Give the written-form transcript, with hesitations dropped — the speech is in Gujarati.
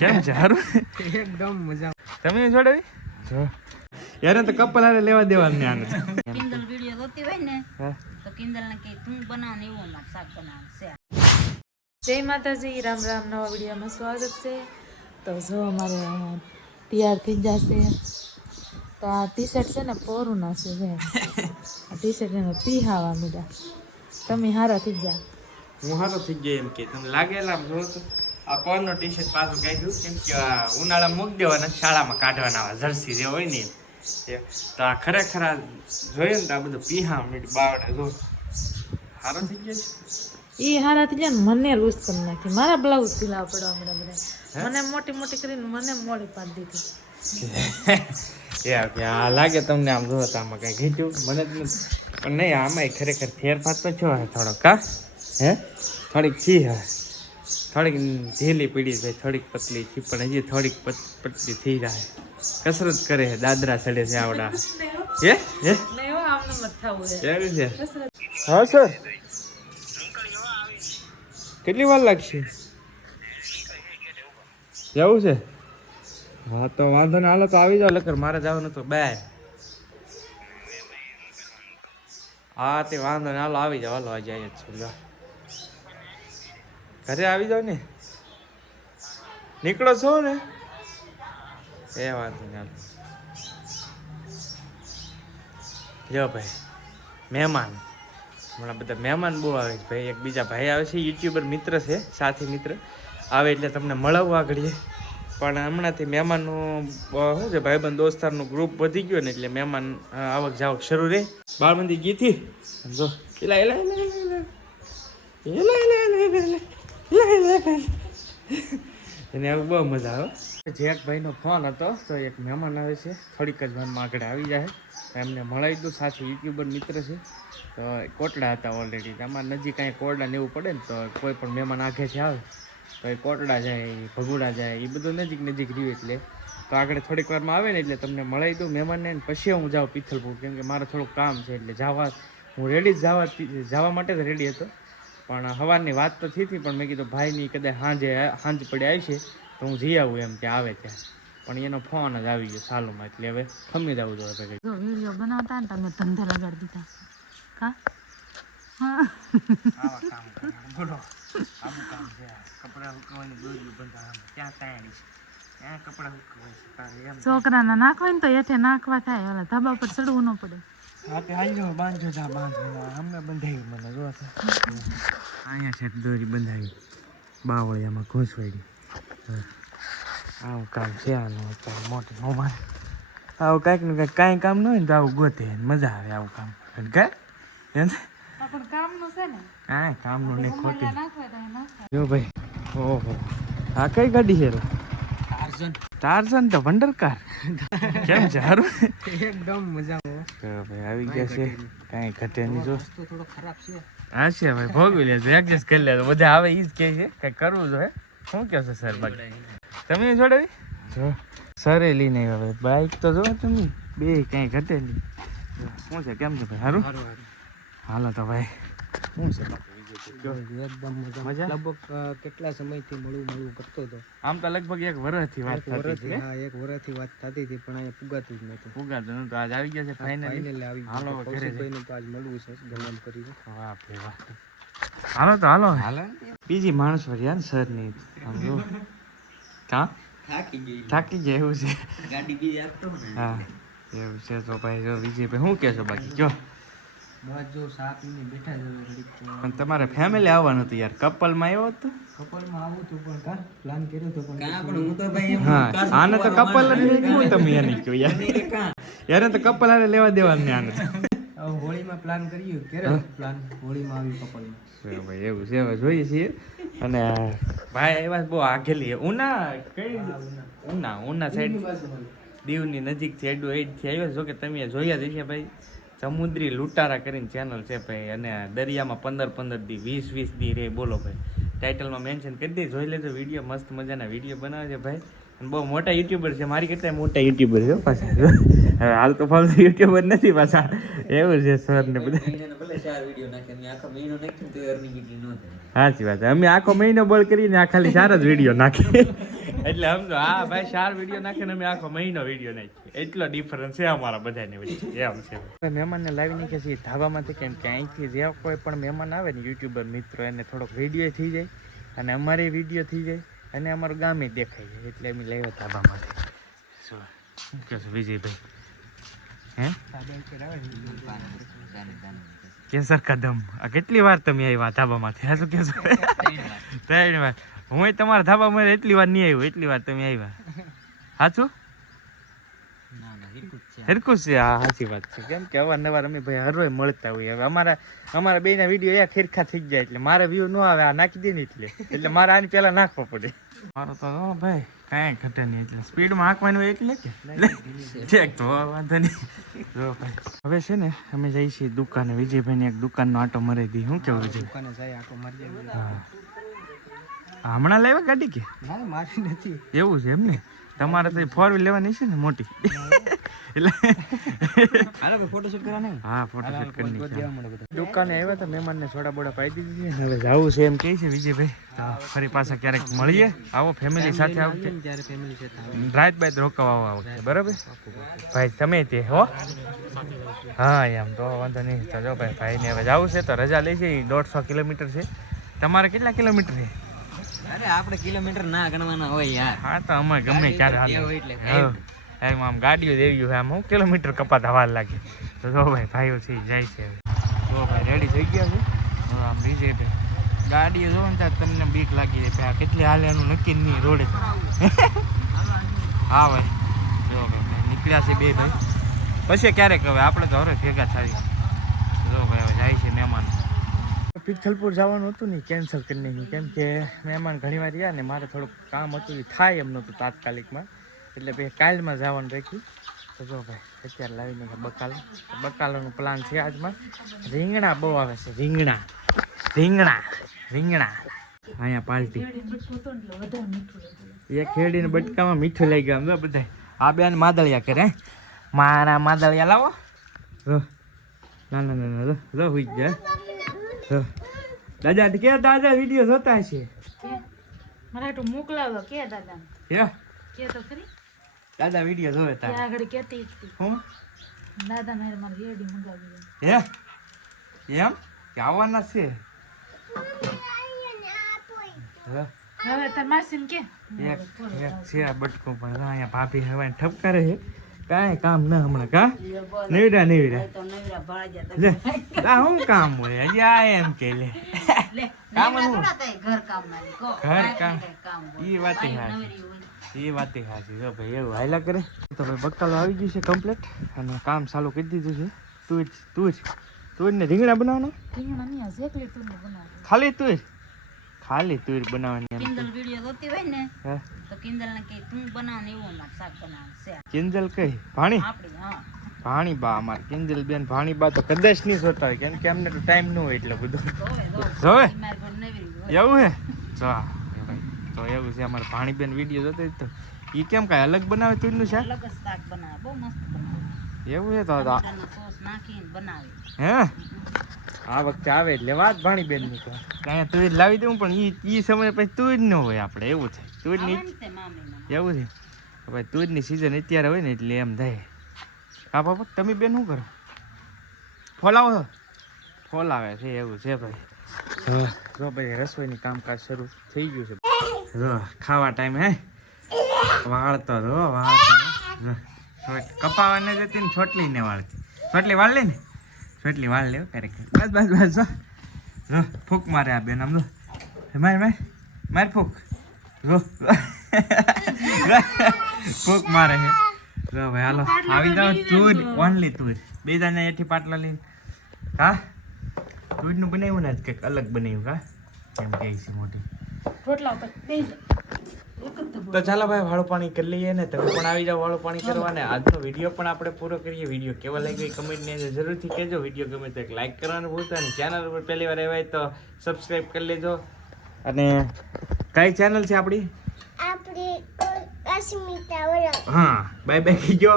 કેમ છે હારું? એકદમ મજા. તમે જોડાવી જો યાર તો કપલ હારે લેવા દેવાનું ને આને કિંડલ વિડિયો જોતી હોય ને હા તો કિંડલ ને કે તું બનાવ ને એવું માર શાક બનાવ છે. જય માતાજી, રામ રામ. નવા વિડીયોમાં સ્વાગત છે. તો જો અમારે તૈયાર થઈ જશે. તો આ ટી શર્ટ છે ને પોરું નાશે છે. આ ટી શર્ટ એને પીહાવા મીડા. તમે હારા થઈ જા. હું હારો થઈ ગયો એમ કે તમે લાગેલા જો તો આ પરનો ટી શર્ટ પાછું કાઢ્યું કેમ કે આ ઉનાળા મૂકી દેવાના શાળામાં કાઢવાના આવા જર્સી જે હોય ને તો આ ખરેખર આ જોયું ને તો આ બધું પીહા મીઠ બાવડે જો હારો થઈ ગયો છે. એ હારા થઈ જાય ને મને લૂઝ કરી નાખી. મારા બ્લાઉઝ ઢીલા પડવા મળ્યા બધા. મને મોટી મોટી કરીને મને મોડી પાડી દીધી. આ લાગે તમને આમ જો તો આમાં કઈ ઘીટ્યું મને જ નથી પણ નહીં આમાં ખરેખર ફેરફાર તો છો થોડોક કા હે થોડીક છી હે થોડીક ઢીલી પીડી છે થોડીક પતલી છે પણ હજી થોડીક પતલી થઈ જાય કસરત કરે છે દાદરા ચડે છે આવડા હે હે આમને મત થવું છે. કેવું છે હા સર કેટલી વાર લાગશે જવું છે હા તો વાંધો ને હાલો તો આવી જાઓ લકર મારે જવાનું તો બે હા તે વાંધો ને હાલો આવી જાઓ હાલો આજે આવી જ છું ઘરે આવી જાઓ ને નીકળો છો ને એ વાંધો ને હાલો જો ભાઈ મહેમાન હમણાં બધા મહેમાન બહુ આવે છે ભાઈ એક બીજા ભાઈ આવે છે યુટ્યુબર મિત્ર છે સાથી મિત્ર આવે એટલે તમને મળવા ઘડીએ પણ હમણાંથી મહેમાનનું શું છે ભાઈબંધ દોસ્તારનું ગ્રુપ વધી ગયું ને એટલે મહેમાન આવક જાવક શરૂ રહે બાળબંધી ગીથી સમજો એલા એલા એલા એલા એલા એલા એલા એને હવે બહુ મજા આવે જેકભાઈનો ફોન હતો તો એક મહેમાન આવે છે થોડીક જ વારમાં આગળ આવી જાય એમને મળાવી દઉં સાથે યુટ્યુબર મિત્ર છે તો કોટડા હતા ઓલરેડી આમાં નજીક કાંઈ કોરડા ને એવું પડે ને તો કોઈ પણ મહેમાન આઘેથી આવે તો એ કોટડા જાય ભગુડા જાય એ બધું નજીક નજીક રહ્યું એટલે તો આગળ થોડીક વારમાં આવે ને એટલે તમને મળાવી દઉં મહેમાનને પછી હું જાઉં પિથલપુર કેમ કે મારે થોડુંક કામ છે એટલે હું રેડી જવા માટે જ રેડી હતો પણ સવારની વાત તો થઈ હતી પણ મેં કીધું ભાઈની કદાચ સાંજ પડે આવી છે તો હું જઈ આવું એમ કે આવે ત્યાં પણ એનો ફોન જ આવી ગયો સાલુમાં એટલે હવે ખમી જવું જોઈએ જો વિડીયો બનાવતા ને તમે ધંધે લગાડી દીધા કા હા આવા કામ કરે બોલો આવું કામ છે કપડા હુકવાની દોરી બંધા ક્યાં તાણી છે ત્યાં કપડા હુકવાય છે છોકરાને નાખવાય ને તો એઠે નાખવા થાય. ઓલા ધાબા પર ચડવું ન પડે. હા તે હાલ્યો બાંધો જા બાંધો અમને બંધાવી મને જો અહીંયા છે દોરી બંધાવી બાવળિયામાં ઘૂસવાડી આવું કામ છે આનું અત્યારે મોટી મોમાં આવું કાંઈક ને કાંઈ કામ ન હોય ને તો આવું ગોતે મજા આવે આવું કામ કાંઈ પણ કામનું છે ને કાંઈ કામનું નહીં ખોટી નાખવા તો નાખવા. જો ભાઈ ઓહો આ કઈ ગાડી છે ટાર્ઝન તો વંડર કાર કેમ છે હારું એકદમ મજા. ભાઈ આવી ગયા છે કાંઈ ઘટે નહીં જો થોડો ખરાબ છે. હા છે ભાઈ ભોગવી લેજો એડજસ્ટ કરી લેજો બધા આવે એ જ કહે છે કંઈ કરવું જોઈએ શું કહો છો સર બાકી તમે જોડાવી જો સરે લઈને આવ્યા ભાઈ બાઈક તો જો તમે બે કાંઈ ઘટે નહીં શું છે કેમ છે ભાઈ સારું હાલો તો ભાઈ શું છે એકદમ મજા? લગભગ કેટલા સમયથી મળવું કરતો હતો. આમ તો લગભગ એક વર્ષથી વાત થતી હતી હા, એક વર્ષથી વાત થતી હતી પણ અહીંયા પુગાતું જ નતું. ઉગાતું નતું આજ આવી ગયા છે ફાઇનલી ફાઇનલ આવી હાલો ગયું. ઘરે જઈએ. કૌશિકભાઈને તો આજ મળવું છે ગમે કરીને. વાહ ભાઈ વાહ હાલો તો હાલો બીજી માણસ વળી યાર સર ની આમ જો કા થાકી ગયા એવું છે ગાડી બીજી આપતો ને હા એવું છે તો ભાઈ જો બીજી ભાઈ શું કહેશો બાકી કયો બસ જો સા પીને બેઠા જ હવે ઘડીક પણ તમારે ફેમિલી આવવાનું હતું યાર કપલમાં આવ્યો હતો કપલમાં આવું હતું પણ કા પ્લાન કર્યો હતો પણ કા પણ હું તો ભાઈ એમ હા આને તો કપલ જ નહીં કહું તમે એને કહો યાર યાર તો કપલ આને લેવા દેવાનું ને આને હવે હોળીમાં પ્લાન કર્યું ક્યારે પ્લાન હોળીમાં આવ્યું કપલમાં. ભાઈ એવું છે હવે જોઈએ છીએ અને ભાઈ એવા બહુ આગેલી ઉના કઈ ઉના સાઈડ દીવની નજીકથી એડું એડથી આવ્યો જો કે તમે જોયા જ છે ભાઈ સમુદ્રી લૂંટારા કરીને ચેનલ છે ભાઈ અને દરિયામાં 15 દી 20 દી રે બોલો ભાઈ ટાઇટલમાં મેન્શન કરી દે જોઈ લેજો વિડીયો મસ્ત મજાના વિડીયો બનાવે છે ભાઈ અને બહુ મોટા યુટ્યુબર છે મારી કરતા મોટા યુટ્યુબર છે પાછા હવે હાલ તો ફાલતુ યુટ્યુબર નથી પાછા એવું છે સર ને બધા સાચી વાત છે અમે આખો મહિનો બોલ કરીને આ ખાલી 4 જ વિડીયો નાખીએ એટલે સમજો આ ભાઈ 4 વિડીયો નાખે ને અમે આખો મહિનો વિડીયો નાખીએ, એટલો ડિફરન્સ છે અમારા બધાની વચ્ચે. એમ છે મહેમાનને લાવી નાખીએ છીએ ધાબામાંથી, કેમ કે અહીંથી જે કોઈ પણ મહેમાન આવે ને યુટ્યુબર મિત્રો એને થોડોક વિડીયો થઈ જાય અને અમારે વિડીયો થઈ જાય અને અમારું ગામે દેખાય જાય, એટલે અમે લાવ્યા ધાબામાંથી. શું કહો છો વિજયભાઈ? હે કેસર કદમ આ કેટલી વાર તમે આવ્યા ધાબામાંથી? હા શું કેસો 3 વાર. હું તમારા ધાબામાં એટલી વાર નહીં આવ્યો, એટલી વાર તમે આવ્યા. સાચું હરકું છે. હા સાચી વાત છે. કેમ કે અવારનવાર અમે ભાઈ હરોય મળતા હોઈએ. હવે અમારા બેના વિડીયો એક ખીરખા થઈ જાય એટલે મારે વ્યૂ ન આવે, આ નાખી દે ને એટલે મારે આની પહેલા નાખવો પડે. મારો તો ભાઈ કાંઈ ઘટે નહીં, એટલે સ્પીડમાં હાંકવાનું હોય એટલે કે ચેક તો વાંધો નહીં. જો ભાઈ હવે છે ને અમે જઈએ છીએ દુકાને. વિજયભાઈને એક દુકાનનો આટો મરી દી. શું કેવું વિજય? દુકાને જાય આટો મારી જાય. હા હમણાં લાવ્યા ગાડી કે? ના મારી નથી. એવું છે એમ ને? તમારે તો 4 વ્હીલ લેવાની છે ને મોટી, એટલે હાલો કે ફોટોશૂટ કરવા નહીં? હા ફોટોશૂટ કરવાની છે. દુકાને આવ્યા તો મહેમાનને સોડા બોડા પાઈ દીધી છે. હવે જવું છે એમ કહે છે વિજયભાઈ. તો ફરી પાછા ક્યારેક મળીએ. આવો ફેમિલી સાથે આવો, ત્યારે ફેમિલી સાથે રાત બાદ રોકાવા આવો આ વખતે, બરાબર ભાઈ? તમે તે હો. હા એમ તો વાંધો નહીં. તો જો ભાઈ ભાઈને હવે જવું છે તો રજા લઈ છે. 150 કિલોમીટર છે. તમારે કેટલા કિલોમીટર છે? અરે આપણે કિલોમીટર ના ગણવાના હોય યાર. હા તો અમે ગમે ત્યારે હા એમ આમ ગાડીઓ દેવી હોય, આમ હું કિલોમીટર કપાતા વાર લાગે. તો જો ભાઈ ભાઈઓ છે જાય છે. જો ભાઈ રેડી થઈ ગયા છે. હવે આમ વિજયભાઈ ગાડીઓ જો ને ત્યાં તમને બીક લાગી જાય. આ કેટલી હાલે એનું નક્કી નહીં રોડે. હા ભાઈ જો ભાઈ નીકળ્યા છે બે ભાઈ. પછી ક્યારેક હવે આપણે તો હવે ભેગા થાય. જો ભાઈ હવે જાય છે મહેમાન. પિથલપુર જવાનું હતું ને કેન્સલ કરી નાખ્યું, કેમ કે મહેમાન ઘણી વાર ગયા ને મારે થોડુંક કામ હતું, એ થાય એમ નહોતું તાત્કાલિકમાં, એટલે ભાઈ કાલમાં જવાનું રાખ્યું. તો જો ભાઈ અત્યારે લાવીને બકાલાનું પ્લાન છે આજમાં. રીંગણા બહુ આવે છે, રીંગણા રીંગણા રીંગણા અહીંયા પાલટી. એ ખેડીને બટકામાં મીઠું લઈ ગયા અમે બધા. આ બેન માદળિયા કરે, મારા માદળિયા લાવો. ના ના ના ના લો હુઈ ગયા. દાદા કે દાદા વિડીયો જોતા છે મારા તો મોકલાવો કે દાદા હે કે તો ખરી દાદા વિડીયો જોવે તા આગળ કેતી હતી હું દાદા મારી રેડી મંગાવી હે એમ કે આવવાના છે. હવે તાર માસીન કે એક છે આ બટકો પણ અહીંયા ભાભી હવાને ઠપકારે છે. કાંઈ કામ ન હમણાં કા નવીરા તો નવીરા ભાળા ગયા લે આ શું કામ હોય હજી આ એમ કે લે કામ શું ઘર કામ માં ઘર કામ કામ ઈ વાતે હાચી, ઈ વાતે હાચી. જો ભાઈ એવું હાયલા કરે તો ભાઈ બકાલો આવી ગયું છે કમ્પ્લીટ અને કામ ચાલુ કરી દીધું છે. તુર ને રીંગણા બનાવવાના. રીંગણા નહીં આ એકલી તું બનાવ ખાલી તુર બનાવવાની. કિંજલ વિડિયો જોતી હોય ને હે તો કિંજલ ને કે તું બનાવ ને એવું અમાર શાક બનાવ છે કિંજલ કઈ ભાણી આપડી. હા ભાણી બા અમારે કિંજલ બેન ભાણી બા તો કદાચ નહીં જોતા હોય, કેમ કે અમને તો ટાઈમ ન હોય એટલો બધો. જોવે માર ઘર નવરી હોય એવું હે જો ભાઈ તો એવું છે. અમારે ભાણી બેન વિડીયો જોતો તો એ કેમ કાંઈ અલગ બનાવે તુરનું શાક? અલગ જ શાક બનાવે, બહુ મસ્ત બનાવે. એવું છે તો ટમાટરનો સોસ નાખીને બનાવે. હે આ વખતે આવે એટલે વાત ભાણી બેન ની કાંઈ તુર લાવી દઉં પણ ઈ સમય પછી તુર ન હોય આપણે. એવું છે તુરની આવવાની છે મામીમાં. એવું છે ભાઈ. તુરની સિઝન અત્યારે હોય ને એટલે એમ થાય. હા બાપા તમે બેન શું કરો? ફોલાવો છો? ફોલાવે છે એવું છે ભાઈ. જો ભાઈ રસોઈની કામકાજ શરૂ થઈ ગયું છે. જો ખાવા ટાઈમ હે વાળતો જો વાળતો કપાવાને જતી ને છોટલી ને વાળતી. છોટલી વાળ લે ને છોટલી વાળ લે ક્યારેક. બસ બસ બસ જો ફૂક મારે આ બેન આમ જો માર ફૂક જો ફૂક મારે છે. જો ભાઈ હાલો આવી જાઓ. તુર ઓનલી તુર. બે દાના એથી પાટલા લઈને હા તુરનું બનાવ્યું ને કંઈક અલગ બનાવ્યું કા એમ કહે છે મોટી. રોટલા ઉપર બેસી તો ચાલો ભાઈ વાળું પાણી કરી લઈએ ને તમે પણ આવી જાઓ વાળું પાણી કરવા ને આજનો વિડીયો પણ આપણે પૂરો કરીએ. વિડીયો કેવો લાગ્યો એ કમેન્ટની અંદર જરૂરથી કહેજો. વિડીયો ગમે તો એક લાઈક કરવાનું ભૂલતા નહીં. ચેનલ ઉપર પહેલી વાર આવ્યા તો સબસ્ક્રાઈબ કરી લેજો. અને કઈ ચેનલ છે આપણી? હા બાય બાય કીજો.